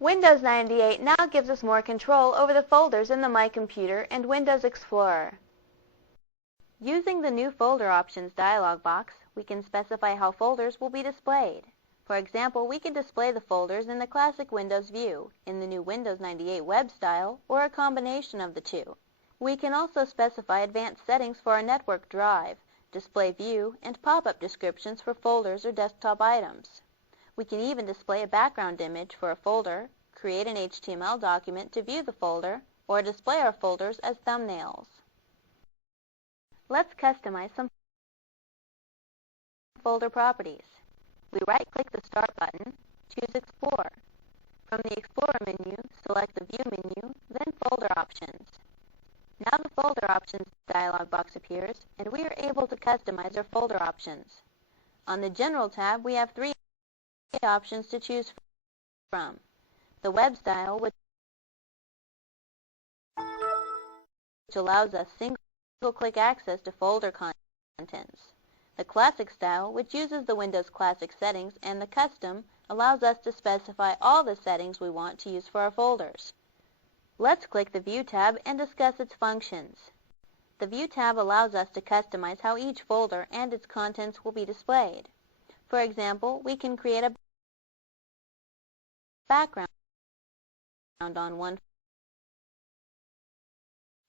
Windows 98 now gives us more control over the folders in the My Computer and Windows Explorer. Using the New Folder Options dialog box, we can specify how folders will be displayed. For example, we can display the folders in the classic Windows view, in the new Windows 98 web style, or a combination of the two. We can also specify advanced settings for our network drive, display view, and pop-up descriptions for folders or desktop items. We can even display a background image for a folder, create an HTML document to view the folder, or display our folders as thumbnails. Let's customize some folder properties. We right-click the Start button, choose Explore. From the Explorer menu, select the View menu, then Folder Options. Now the Folder Options dialog box appears, and we are able to customize our folder options. On the General tab, we have three options to choose from. The Web style, which allows us single-click access to folder contents. The Classic style, which uses the Windows Classic settings, and the Custom allows us to specify all the settings we want to use for our folders. Let's click the View tab and discuss its functions. The View tab allows us to customize how each folder and its contents will be displayed. For example, we can create a background on one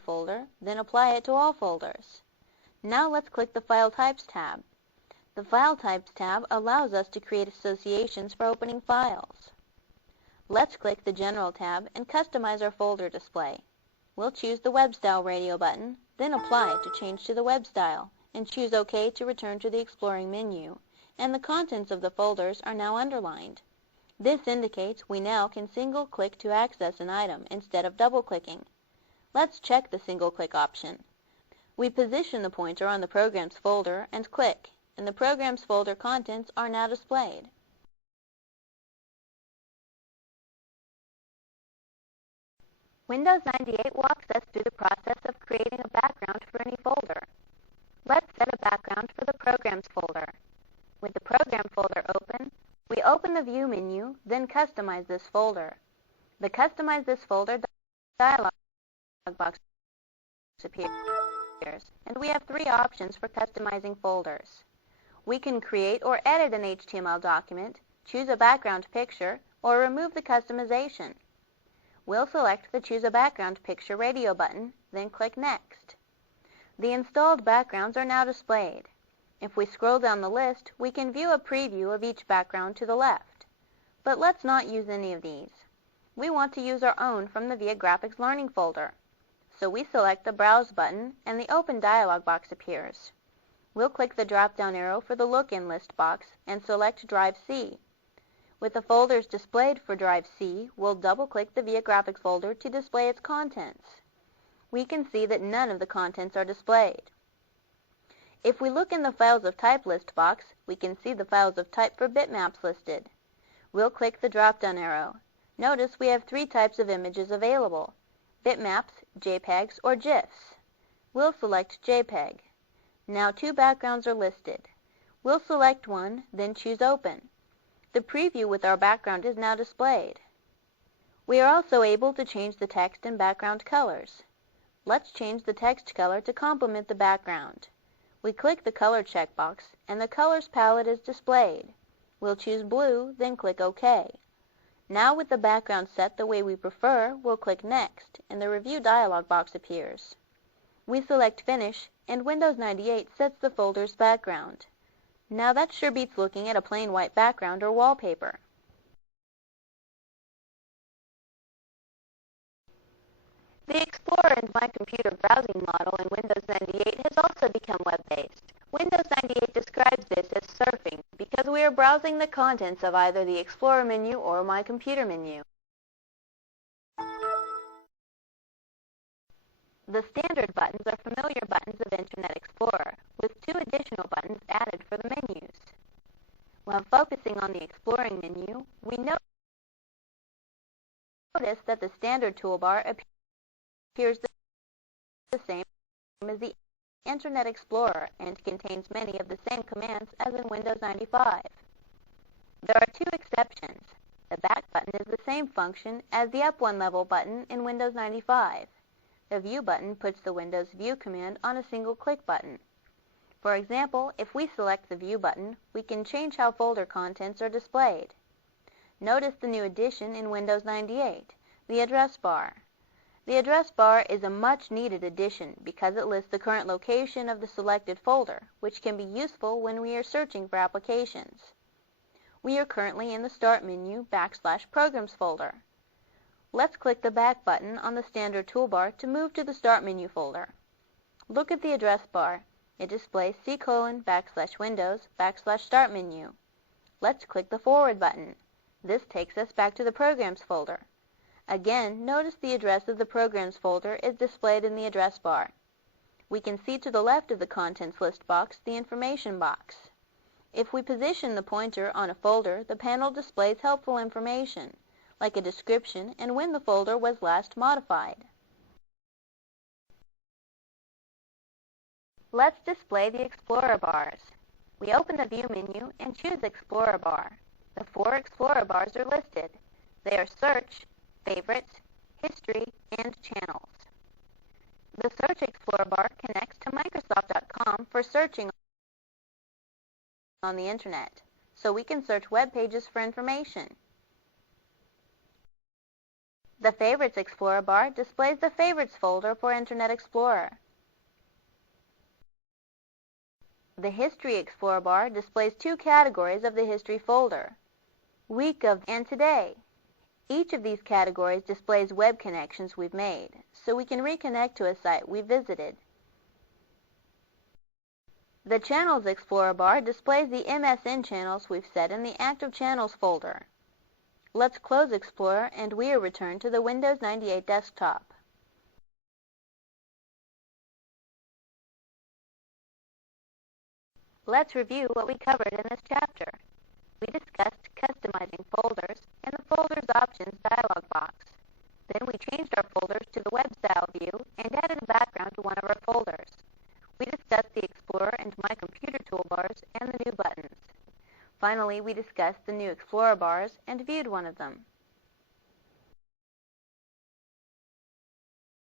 folder, then apply it to all folders. Now let's click the File Types tab. The File Types tab allows us to create associations for opening files. Let's click the General tab and customize our folder display. We'll choose the Web Style radio button, then apply it to change to the web style, and choose OK to return to the Exploring menu, and the contents of the folders are now underlined. This indicates we now can single-click to access an item instead of double-clicking. Let's check the single-click option. We position the pointer on the Programs folder and click, and the Programs folder contents are now displayed. Windows 98 walks us through the process of creating a background for any folder. Let's set a background for the Programs folder. With the Program folder open, we open the View menu, then customize this folder. The Customize this folder dialog box appears, and we have three options for customizing folders. We can create or edit an HTML document, choose a background picture, or remove the customization. We'll select the Choose a Background Picture radio button, then click Next. The installed backgrounds are now displayed. If we scroll down the list, we can view a preview of each background to the left. But let's not use any of these. We want to use our own from the Viagrafix Learning folder. So we select the Browse button, and the Open dialog box appears. We'll click the drop-down arrow for the Look-in list box and select Drive C. With the folders displayed for Drive C, we'll double-click the Viagrafix folder to display its contents. We can see that none of the contents are displayed. If we look in the Files of Type list box, we can see the files of type for bitmaps listed. We'll click the drop-down arrow. Notice we have three types of images available: bitmaps, JPEGs, or GIFs. We'll select JPEG. Now two backgrounds are listed. We'll select one, then choose Open. The preview with our background is now displayed. We are also able to change the text and background colors. Let's change the text color to complement the background. We click the Color checkbox, and the Colors palette is displayed. We'll choose Blue, then click OK. Now with the background set the way we prefer, we'll click Next, and the Review dialog box appears. We select Finish, and Windows 98 sets the folder's background. Now that sure beats looking at a plain white background or wallpaper. The Explorer and My Computer browsing model in Windows 98 has also become web-based. Windows 98 describes this as surfing because we are browsing the contents of either the Explorer menu or My Computer menu. The standard buttons are familiar buttons of Internet Explorer, with two additional buttons added for the menus. While focusing on the Exploring menu, we notice that the standard toolbar appears the same as the Internet Explorer and contains many of the same commands as in Windows 95. There are two exceptions. The back button is the same function as the up one level button in Windows 95. The view button puts the Windows View command on a single click button. For example, if we select the View button, we can change how folder contents are displayed. Notice the new addition in Windows 98, the address bar. The address bar is a much needed addition because it lists the current location of the selected folder, which can be useful when we are searching for applications. We are currently in the Start menu /Programs folder. Let's click the back button on the standard toolbar to move to the Start menu folder. Look at the address bar. It displays C:\Windows\Start menu. Let's click the forward button. This takes us back to the Programs folder. Again, notice the address of the Programs folder is displayed in the address bar. We can see to the left of the Contents List box the Information box. If we position the pointer on a folder, the panel displays helpful information, like a description and when the folder was last modified. Let's display the Explorer bars. We open the View menu and choose Explorer bar. The 4 Explorer bars are listed. They are Search, Favorites, History, and Channels. The Search Explorer bar connects to Microsoft.com for searching on the Internet, so we can search web pages for information. The Favorites Explorer bar displays the Favorites folder for Internet Explorer. The History Explorer bar displays 2 categories of the History folder, Week of and Today. Each of these categories displays web connections we've made, so we can reconnect to a site we visited. The Channels Explorer bar displays the MSN channels we've set in the Active Channels folder. Let's close Explorer and we are returned to the Windows 98 desktop. Let's review what we covered in this chapter. We discussed customizing folders and the Folders Options dialog box. Then we changed our folders to the Web Style view and added a background to one of our folders. We discussed the Explorer and My Computer toolbars and the new buttons. Finally, we discussed the new Explorer bars and viewed one of them.